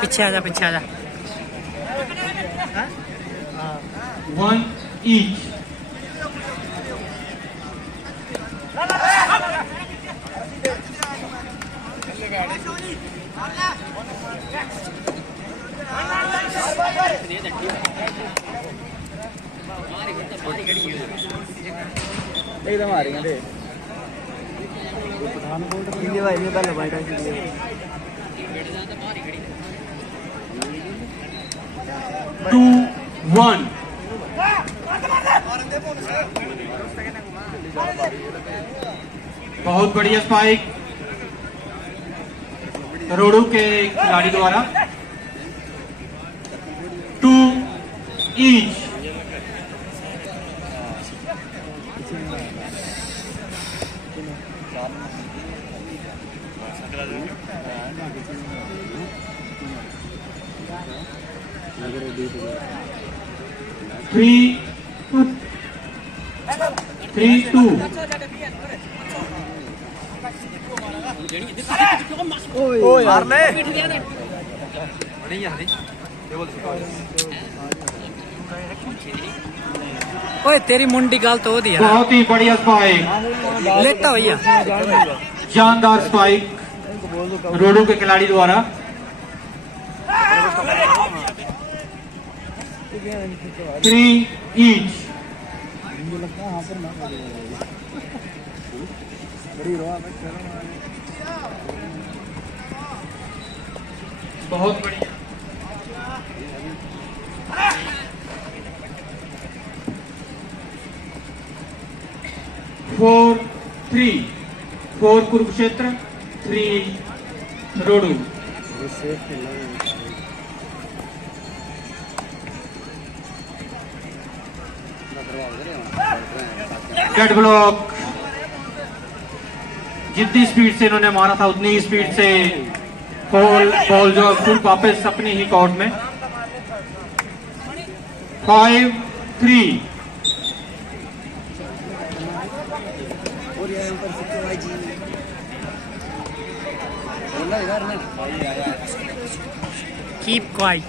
पीछे आ जा, पीछे आ जा। 1 each. एकदम आ रही है दे हिंदी भाई में पहले बैठा है 2-1. बहुत बढ़िया स्पाइक रोडू के खिलाड़ी द्वारा। 2 each. Three, 3-2. मार ले ओए तेरी मुंडी गाल तो हो दिया। बहुत ही बढ़िया स्पाइक, लेटा भैया। जानदार स्पाइक रोडू के खिलाड़ी द्वारा। 3 each. बहुत बढ़िया। 4-3. 4 कुरुक्षेत्र, 3 रोडू। Dead block. जितनी स्पीड से इन्होंने मारा था उतनी ही स्पीड से बॉल जो फिर वापस अपनी ही कोर्ट में। 5-3. Keep quiet.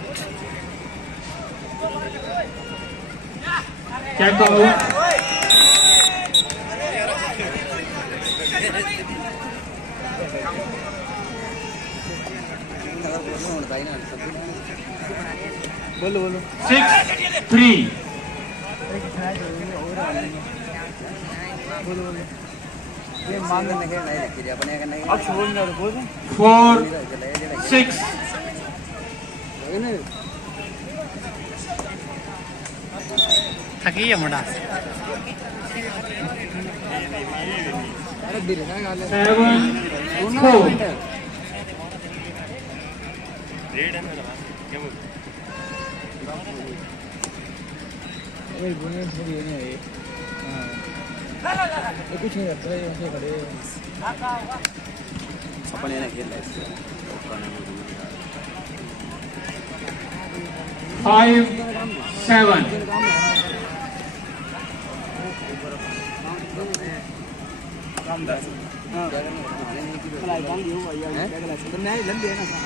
क्या कहूँ? बोलो बोलो 6-3. ये मांग करने के नहीं रखी अपने करने के अब बोल ना बोल 4-6. थकी है मुंडा। 7-4. कुछ नहीं करता है खड़े अपने ना खेल 5-7.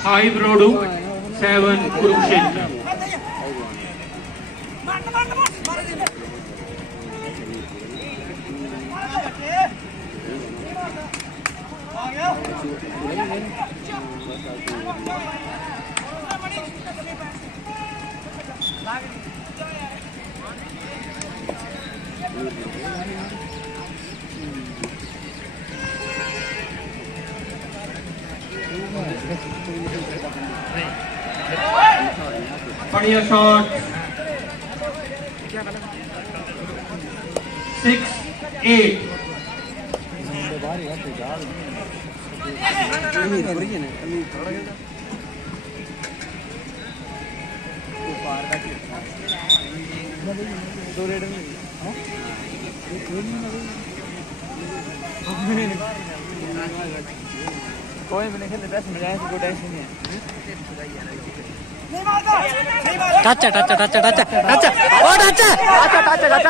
फाइव रोडू, 7 कुरुक्षेत्र। बढ़िया शॉट। 6-8। कोई भी नहीं खेलते 10 मिनट आए कोई टेंशन नहीं है। Touch touch touch touch touch ओ टच टच टच टच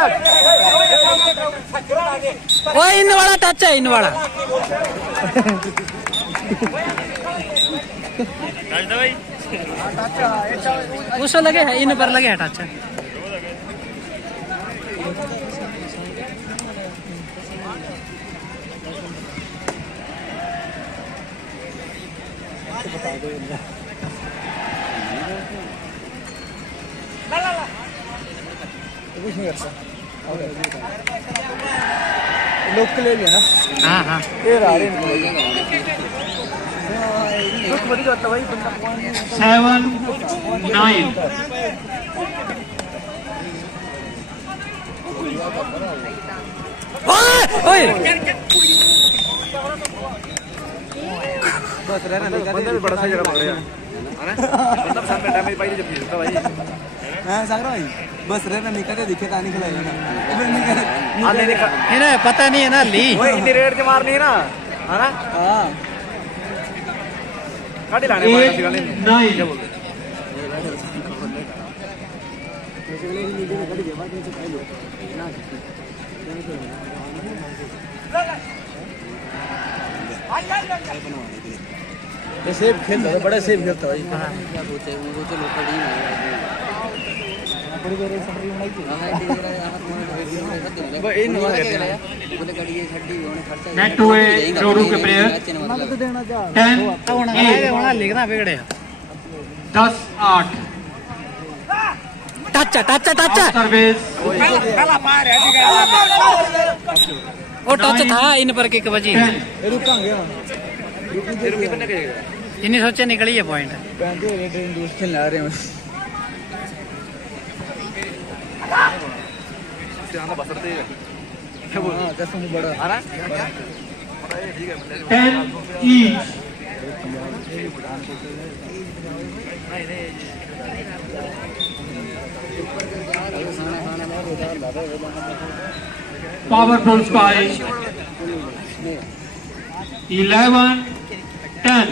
ओ इन वाला टच है इन वाला उसको लगे है इन पर लगे है टच कुछ नहीं करता लोग के ले लिया ना हाँ हाँ ये रहा रे कुछ बड़ी करता भाई बंदा 7-9 ओए बस रहना नहीं बंदा भी बड़ा सही जगह पकड़ेगा है ना बंदा सामने टाइम में पाई जब जीतता भाई हां सांग रहा भाई बस रहना नहीं कहते दिखे तानी खिलाएगा ना नहीं कहते आने देखा इन्हें पता नहीं है ना ली ओए इतनी रेड के मारनी है ना है ना हां काटी लाने मारना सिखाने 9 क्या बोलते ये सेफ खेलता है बड़ा सेफ खेलता है भाई क्या सोचे उनको तो लोग टीम है बड़ी बड़ी समरी बनाई थी हां इन वाला बोले गाड़ी ये छड्डी होने खर्चा नेट हुए रोडू के प्लेयर 10 होना लिखना बिगड़े 10-8 टच टच टच सर्विस वो टच था इन पर किक बजी 10 रुकांगे रुकी बने के इन्हें सोचे निकली है पॉइंट पैंते रेड दोस्त खेलने आ रहे हैं आना बसरते क्या बोल हां कसम बड़ा आ रहा ठीक है 10 each powerful spike 11-10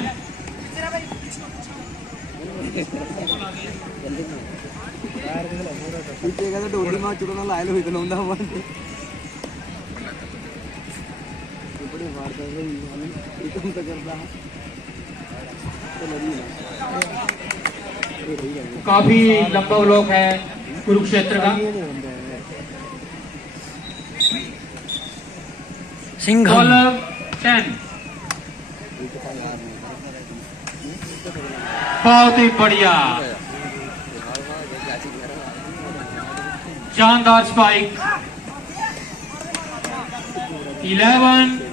पीछे का तो डोली में चुकना लायल हुई तो लौंडा हुआ बड़े मारता है एकदम तो करता है तो लगी ना काफी लंबा ब्लॉक है कुरुक्षेत्र का सिंघम 12-10 बहुत ही बढ़िया शानदार स्पाइक 11-12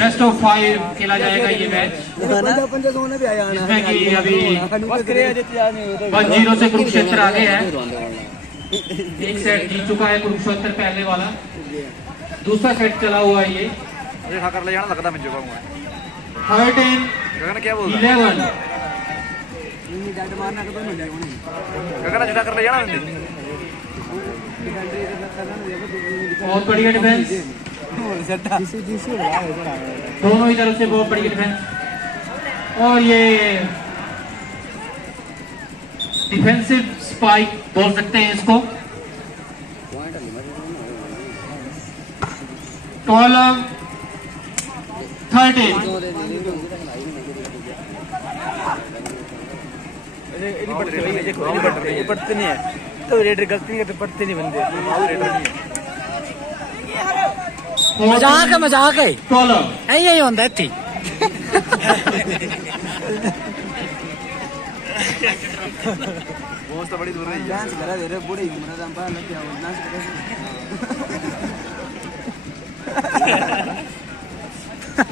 बेस्ट ऑफ 5 खेला जाएगा ये मैच जिसमें कि अभी 1-0 से कुरुक्षेत्र आगे है एक सेट जीत चुका है कुरुक्षेत्र पहले वाला दूसरा सेट चला हुआ है ये ठाकर ले जाना लगता मैं जो 13 गगन क्या बोल 11 गगन जुटा कर ले जाना बहुत बढ़िया डिफेंस दोनों ही तरफ से बहुत बढ़िया डिफेंस और ये डिफेंसिव स्पाइक बोल सकते हैं इसको 12-13 पढ़ते नहीं है तो रेडर गलती करते पढ़ते नहीं बंदे मजाक है मजाक है 12 यही होता थी बहुत तो बड़ी दूर है डांस करा दे रे बूढ़ी मना दम पा लग गया डांस करे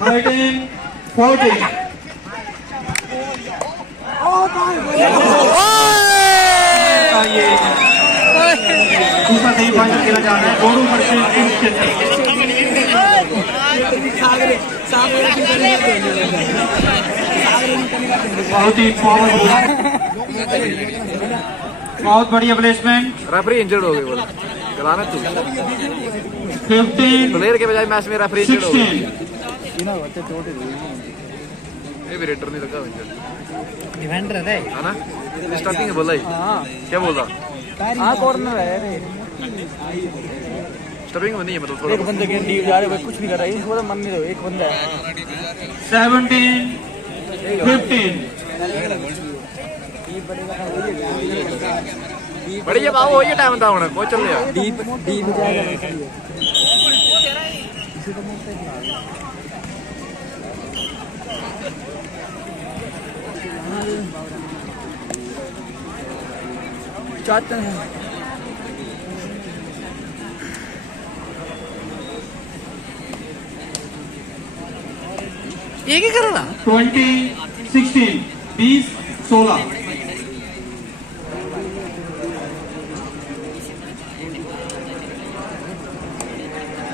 13-14 ये दूसरा सेमीफाइनल खेला जा रहा है दोनों बहुत ही पावरफुल बहुत बढ़िया प्लेसमेंट रेफरी इंजर्ड हो गए बोला गलाना तू 15 प्लेयर के बजाय मैच में रेफरी इंजर्ड हो गए 16 ये भी रेडर नहीं लगा इंजर्ड डिफेंडर है है ना स्टार्टिंग में बोला ही क्या बोल रहा हाँ कॉर्नर है डिस्टर्बिंग नहीं है मतलब थोड़ा एक बंदे के लीव जा रहे भाई कुछ भी कर रहा है इसको तो मन नहीं दो एक बंदा है 17-15 बड़ी जब आओ ये टाइम था होना कोई चल रहा डीप डीप जाएगा चाहते हैं ये क्या कर रहा 20-16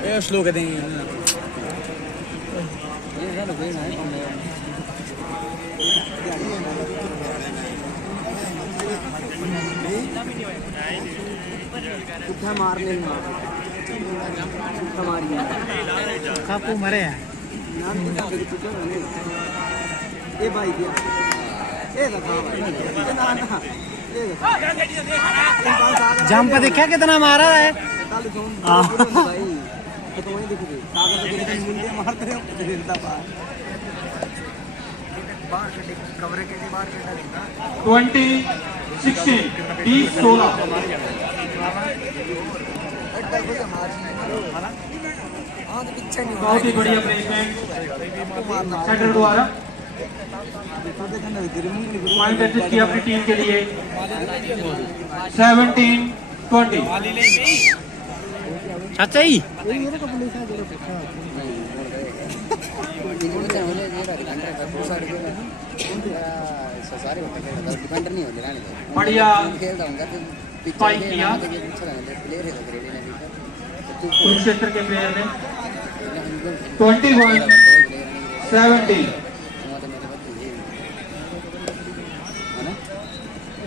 ये स्लो कर देंगे मारने कापू मरे है ए भाई दिया ए रखा भाई जंप देखा कितना मारा है कवरे के बाहर 20-16 बहुत ही बढ़िया प्लेसमेंट सेटर द्वारा पॉइंट एडजस्ट किया अपनी टीम के लिए 17-20 चाचा ही बढ़िया स्पाइक किया कुरुक्षेत्र के प्लेयर ने 21-17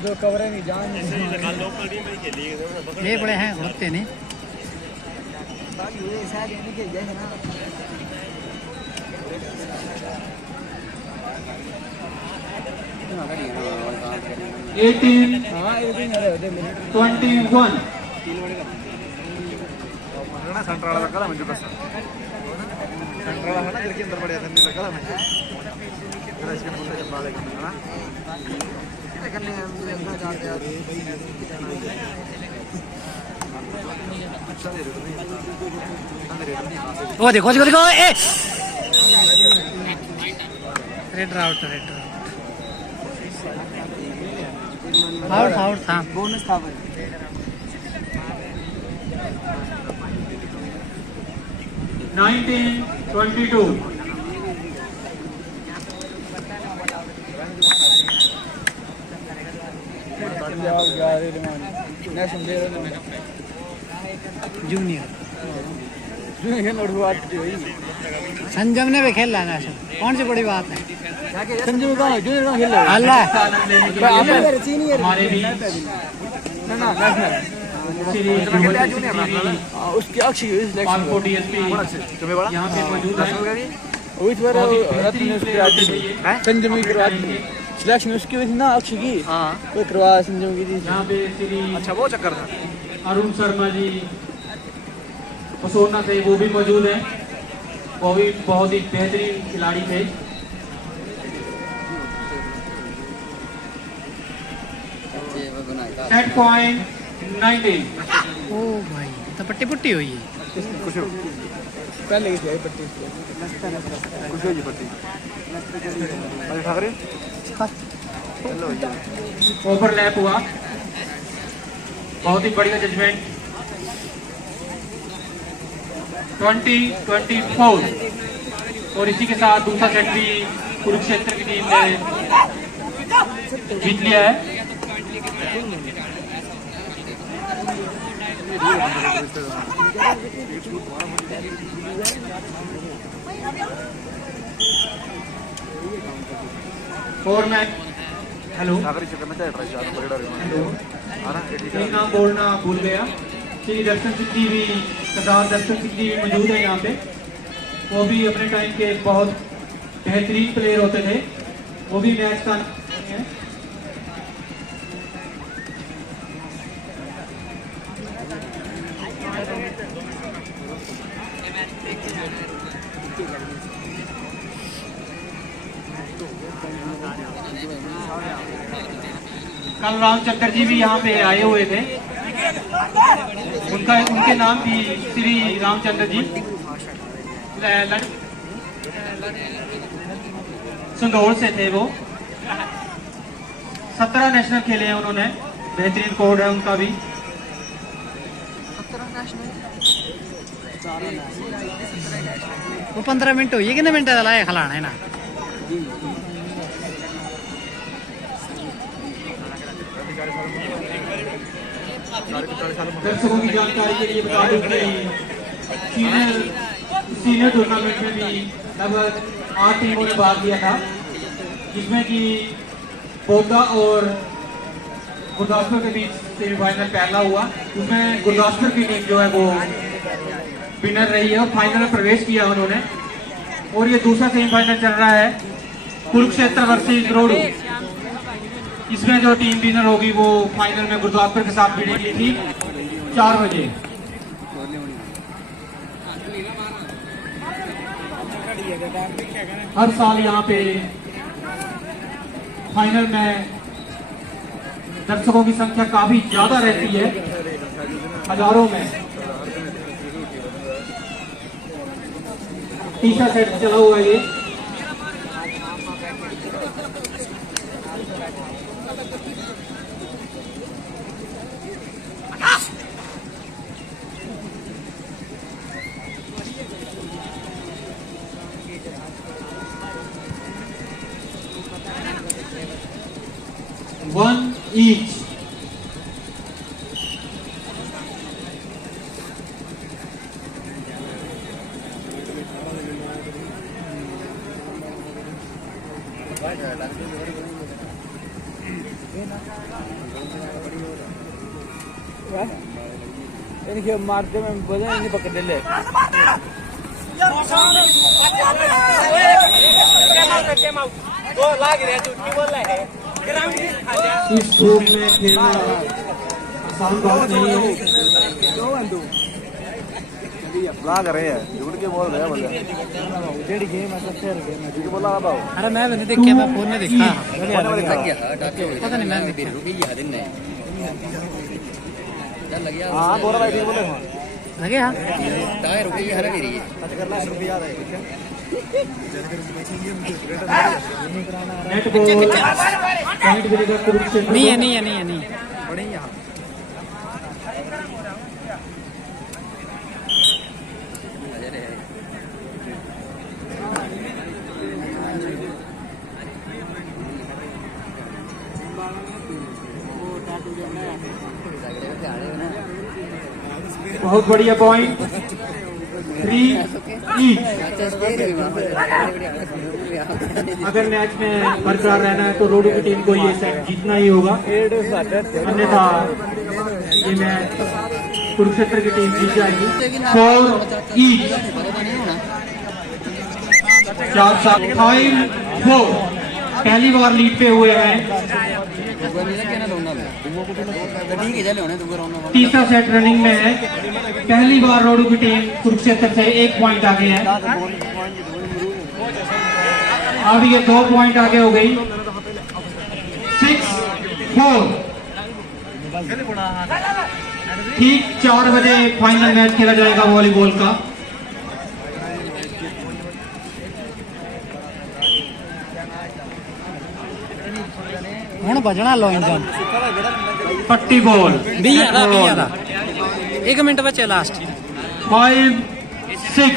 जो कवरे नहीं जान ये बड़े हैं होते नहीं एटीन हाँ 21 सेंट्रल लगा मुझे बस सेंट्रल है ना के अंदर बढ़िया नहीं लगा मुझे मेरा इसके मुंह से बाले करना है ना करने अंदर जाते यार वो देखो देखो देखो ए रेड आउट आउट था बोनस था 19-22 जूनियर संजम ने भी खेल लाना कौन सी बड़ी बात है संजू का जूनियर का खेल अल्लाह हमारे भी उसकी अक्षय पालको डीएसपी यहाँ पे मौजूद है संजम की करवा सिलेक्शन उसकी हुई थी ना अक्षय की वो करवा संजम की थी यहाँ पे श्री अच्छा वो चक्कर था अरुण शर्मा जी पसोना से वो भी मौजूद हैं वो भी बहुत ही बेहतरीन खिलाड़ी थे सेट पॉइंट 19 ओ भाई तो पट्टी पुट्टी हुई है कुछ पहले की थी पट्टी कुछ हो जी पट्टी अरे ठाकरे हेलो ओवरलैप हुआ बहुत ही बढ़िया जजमेंट 20-24 और इसी के साथ दूसरा सेट भी कुरुक्षेत्र की टीम ने जीत लिया है फोर मैच हेलो ठाकरे चक्कर में चाहे ट्राई बड़ा हेलो हां एक नाम बोलना भूल गया श्री दर्शन सिंह जी भी सरदार दर्शन सिंह जी भी मौजूद है यहाँ पे वो भी अपने टाइम के बहुत बेहतरीन प्लेयर होते थे वो भी मैच का है कल रामचंद्र जी भी यहाँ पे आए हुए थे, उनके नाम भी श्री रामचंद्र जी। संदौल से थे वो। 17 नेशनल खेले हैं उन्होंने, बेहतरीन कोड है उनका भी। वो 15 मिनट हुई है, कितने मिनट लाया खिलाना है ना। दर्शकों की जानकारी के लिए बता दूं कि सीनियर टूर्नामेंट में भी लगभग 8 टीमों ने भाग लिया था, जिसमें कि बोगा और गुरदासपुर के बीच सेमीफाइनल पहला हुआ। उसमें गुरदासपुर की टीम जो है वो विनर रही है और फाइनल में प्रवेश किया उन्होंने। और ये दूसरा सेमीफाइनल चल रहा है कुरुक्षेत्र वर्सेस रोडू। इसमें जो टीम विनर होगी वो फाइनल में गुरदासपुर के साथ भिड़ेगी थी 4 बजे। हर साल यहाँ पे फाइनल में दर्शकों की संख्या काफी ज्यादा रहती है, हजारों में। तीसरा सेट चला हुआ है ये। One each. इनके मारते में बोले इन्हें पकड़ ले। इस ग्रुप में खेलना आसान बात नहीं है। ला कर रहे हैं, झूठ के बोल रहे हैं बोले। डेढ़ गेम है, सबसे गेम है। झूठ बोला बताओ। अरे मैं नहीं देखा, मैं फोन में देखा। पता नहीं मैं हाँ बोला भाई, ठीक बोले लगे। हाँ नेट बॉल पॉइंट मिलेगा कुरुक्षेत्र। नहीं है, नहीं है, नहीं है, नहीं। बहुत बढ़िया पॉइंट। 3 ईच। अगर मैच में बरकरार रहना है तो रोडू की टीम को ये सेट जीतना ही होगा, अन्यथा ये मैच कुरुक्षेत्र की टीम जीत जाएगी। 4 ईच। 4-7-5-4। पहली बार लीड पे हुए हैं। तीसरा सेट रनिंग में है। पहली बार रोडू की टीम कुरुक्षेत्र से 1 पॉइंट आगे है। अब ये 2 पॉइंट आगे हो गई। 6-4। ठीक 4 बजे फाइनल मैच खेला जाएगा वॉलीबॉल का। हूँ बजना लो इंजन पट्टी बॉल भी 1 मिनट बचे लास्ट। 5-6।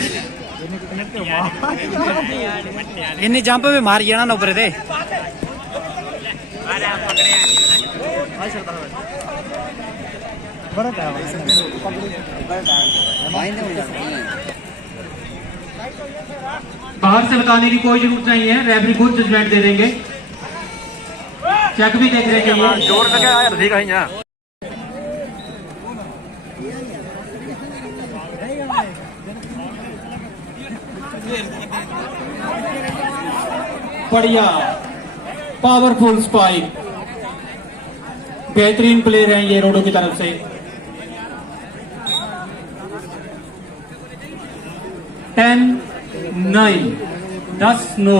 इन्नी जंप भी मार जाना ना ऊपर दे। बाहर से बताने की कोई जरूरत नहीं है, रेफरी खुद जजमेंट दे देंगे। चेक भी देख लेंगे ये। जोर से क्या यार, ठीक है यहाँ। बढ़िया पावरफुल स्पाइक। बेहतरीन प्लेयर हैं ये रोडो की तरफ से। 10 9 10 9।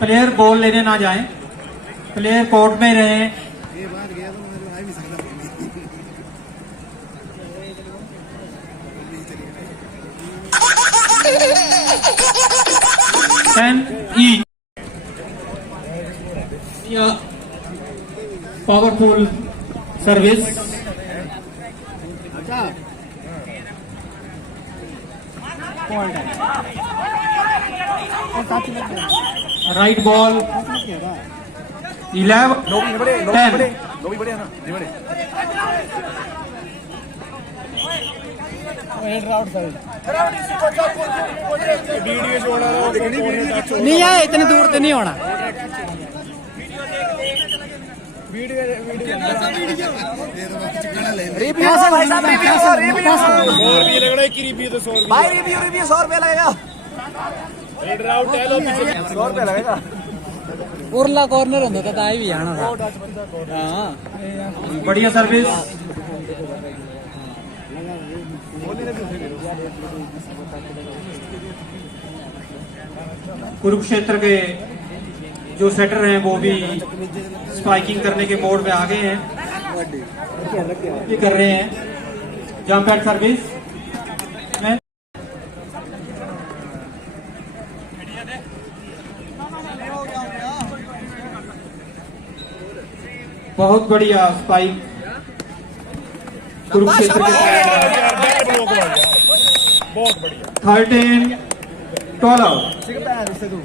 प्लेयर बॉल लेने ना जाएं, प्लेयर कोर्ट में रहें। Powerful service. Right ball 11 10। नहीं आए, इतने दूर तो नहीं होना। भाई रिव्यू 100 रुपया लगेगा। 100 रुपया लगेगा। उरला कॉर्नर होता तो आई भी आना था। हाँ बढ़िया सर्विस। कुरुक्षेत्र के जो सेटर हैं वो भी स्पाइकिंग करने के मोड में आ गए हैं, ये कर रहे हैं जंप एंड सर्विस में। बहुत बढ़िया स्पाइक कुरुक्षेत्र के 13 12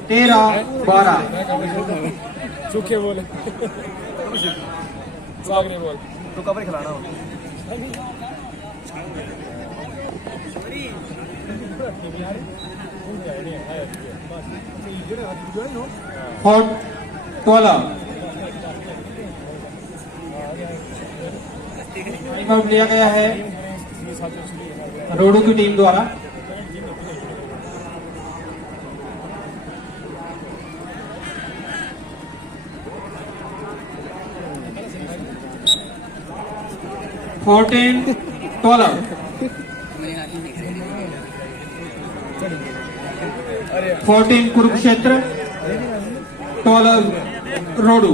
13 12। सूखे बोले सागरे बोल तो कबर खिलाना हो। हॉट 12 टाइम लिया गया है रोडू की टीम द्वारा। फोर्टीन 12 14 कुरुक्षेत्र 12 रोडू।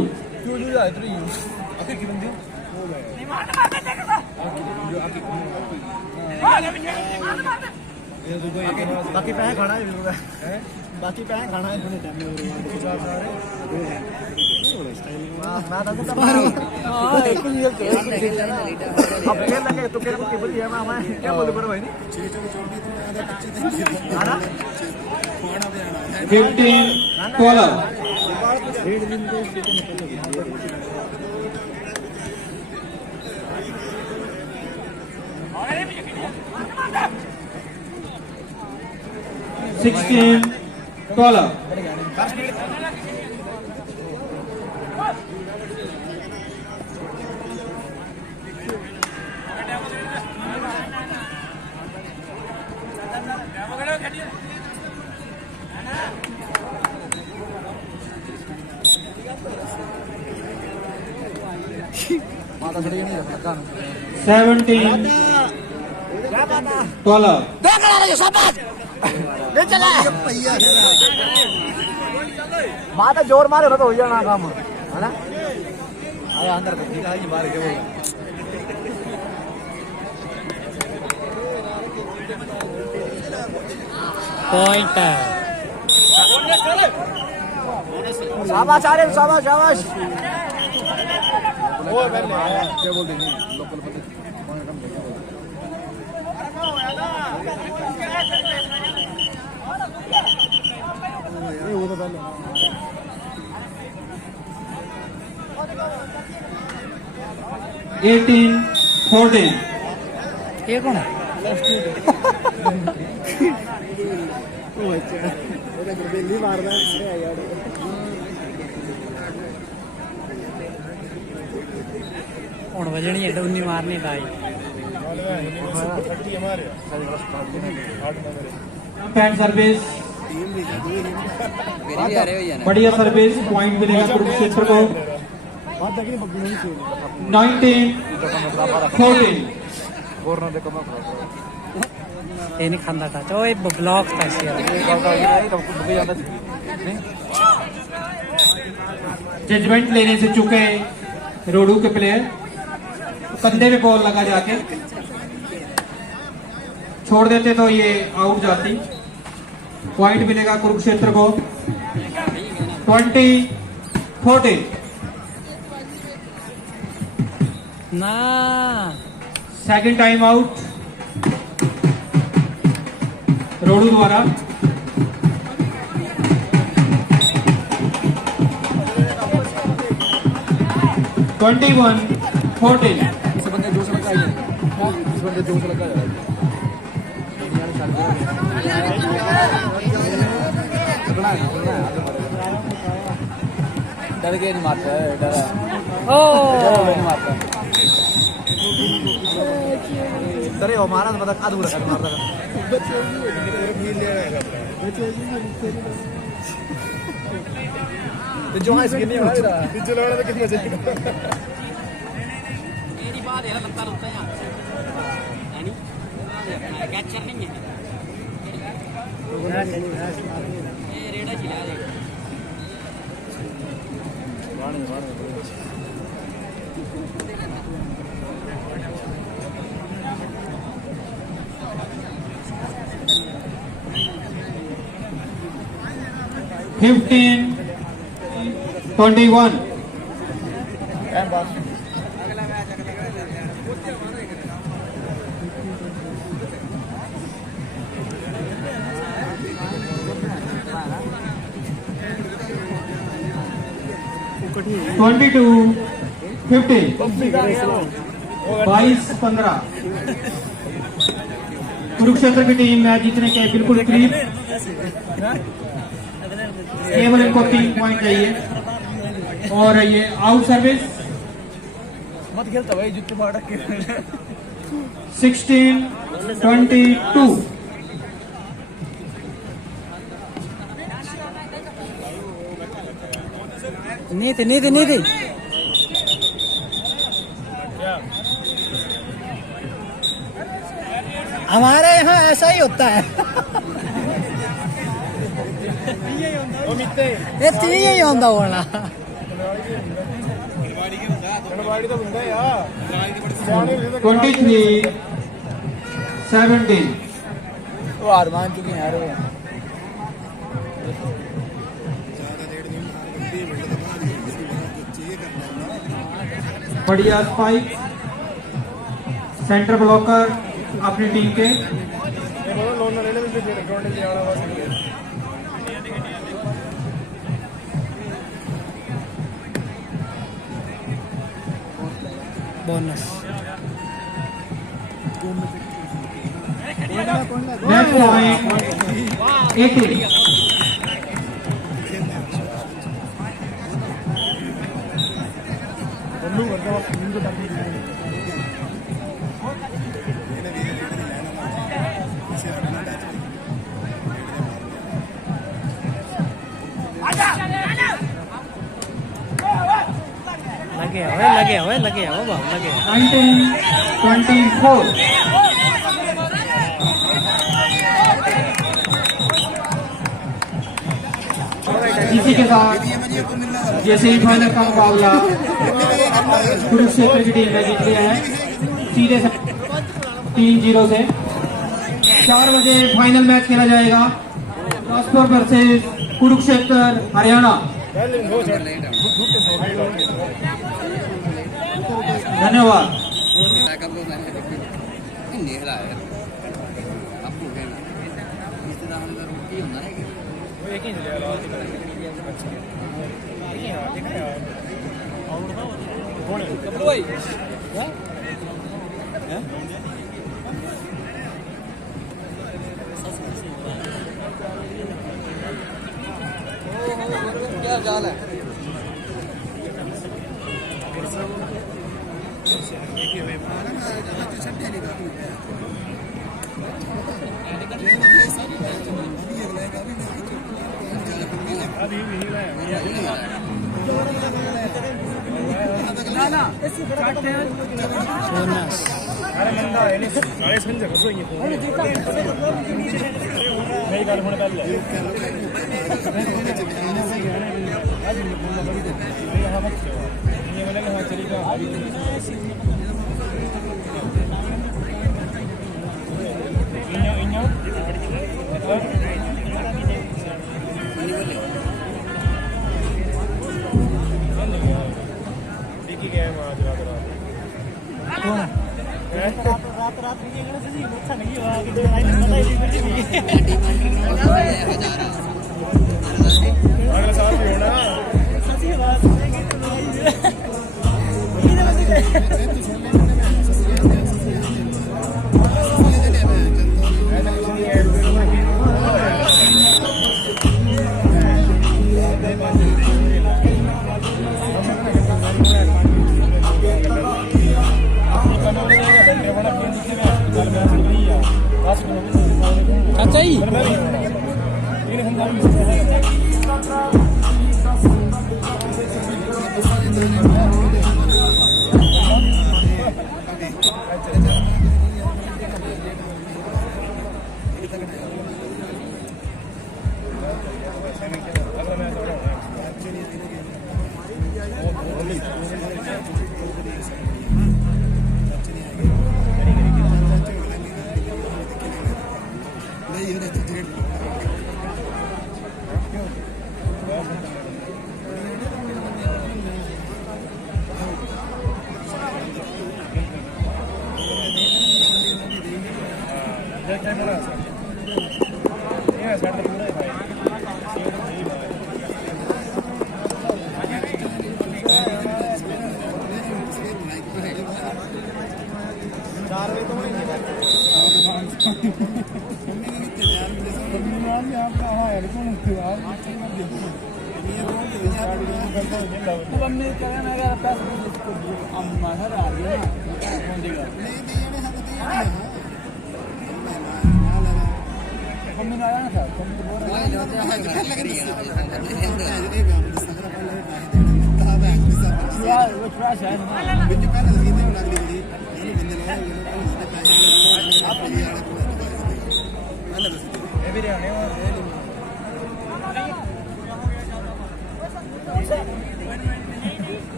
बाकी पैसे खाना है, बाकी पैसे खाना है। अब खेल लगे तो मेरे को केवल ये मैं क्या बोलूं पर भाई नहीं 15 12 16 12 17 12 माता जोर मारे तो हो जाना काम है ना। अरे अंदर बाहर के बोल पॉइंट है। शाबाश आरे शाबाश शाबाश। क्या बोल देंगे लोकल पता 18 14 ये कौन है? ਹੁਣ ਵਜਣੀ ਐ ਡੋਨੀ ਮਾਰਨੀ ਤਾਂ पैन सर्विस बढ़िया सर्विस पॉइंट मिलेगा कुरुक्षेत्र को 19 14। कॉर्नर दे कमा ये नहीं खांदा था तो ये ब्लॉक था इसलिए जजमेंट लेने से चुके रोडू के प्लेयर, कंधे पे बॉल लगा जाके छोड़ देते तो ये आउट जाती। पॉइंट मिलेगा कुरुक्षेत्र को 20-14। ना सेकंड टाइम आउट रोडू द्वारा। ट्वेंटी 14। इस बंदे 200 लगा है, इस बंदे 200 लगा है। डर के नहीं मारता है, डरा नहीं मारता। डरे हो मारा तो मतलब अधूरा कर मारता था। तो जो है इसके नहीं मारेगा, जो लगा तो कितना चाहिए। मेरी बात है लगता है यानी कैचर नहीं है ये रेडा चिल्ला दे 15-21। (22-15) 22-15 कुरुक्षेत्र की टीम मैच जीतने के बिल्कुल करीब। केवल इनको 3 पॉइंट चाहिए और ये आउट सर्विस। मत खेलता भाई जुत्ते फाड़ के 16-22। नीति हमारे यहाँ ऐसा ही होता है। ये तीन ही होता होना। 23-17 वो हार मान चुके हैं यार। बढ़िया स्पाइक सेंटर ब्लॉकर अपनी टीम के। Bonus next point 18। लगे हो बाबू लगे 19-24। इसी के साथ ये सेमीफाइनल का मुकाबला कुरुक्षेत्र की टीम ने जीत लिया है सीधे से 3-0 से। 4 बजे फाइनल मैच खेला जाएगा राजपुर वर्सेस कुरुक्षेत्र हरियाणा। धन्यवाद। क्या चाल है? बोनस सारे संजय कर रही है मेरी गल हुन पहले अगला साल भी होना चाचा जी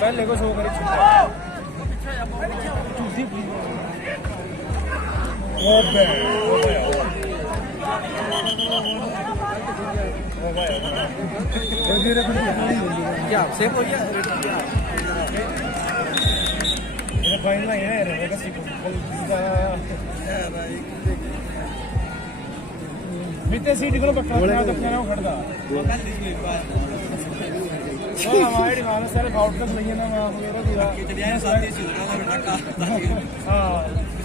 पहले को शो करे क्या सेफ हो गया ये फाइनल है रहेगा मिते सीट को पक्का बना तो कहना खड़दा हमारे मानो सारे आउट तक नहीं है ना मैं वगैरह पूरा कितने साथी सुधरा था बेटा का हां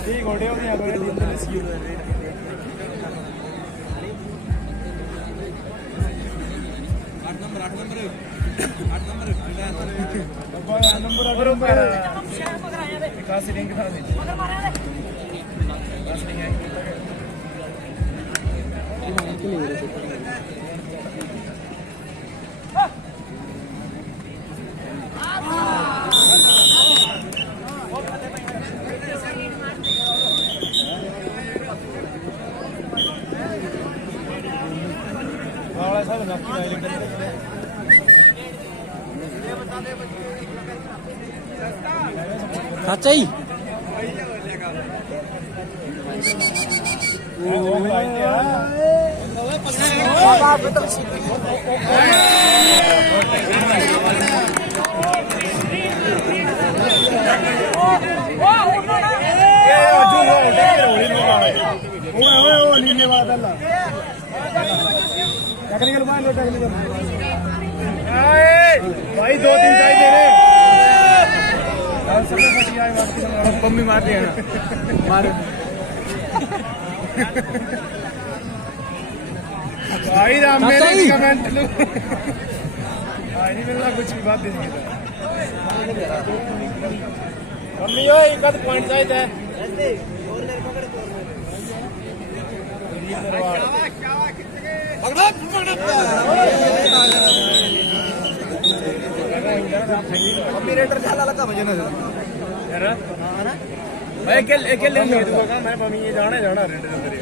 ठीक घोड़े हो गया घोड़े दिन में सी आठ नंबर विकास लिंक था चाचा जी भाई 2-3 चाहिए रे मम्मी मार दिया मार भाई राम मेरे कमेंट लो भाई नहीं मिलना कुछ भी बात नहीं मम्मी यो एक आध पॉइंट चाहिए है ऑपरेटर झाला लगा मुझे ना यार हां ना भाई अकेले नहीं तू का मैं मम्मी ये जाना रेंट दे तेरे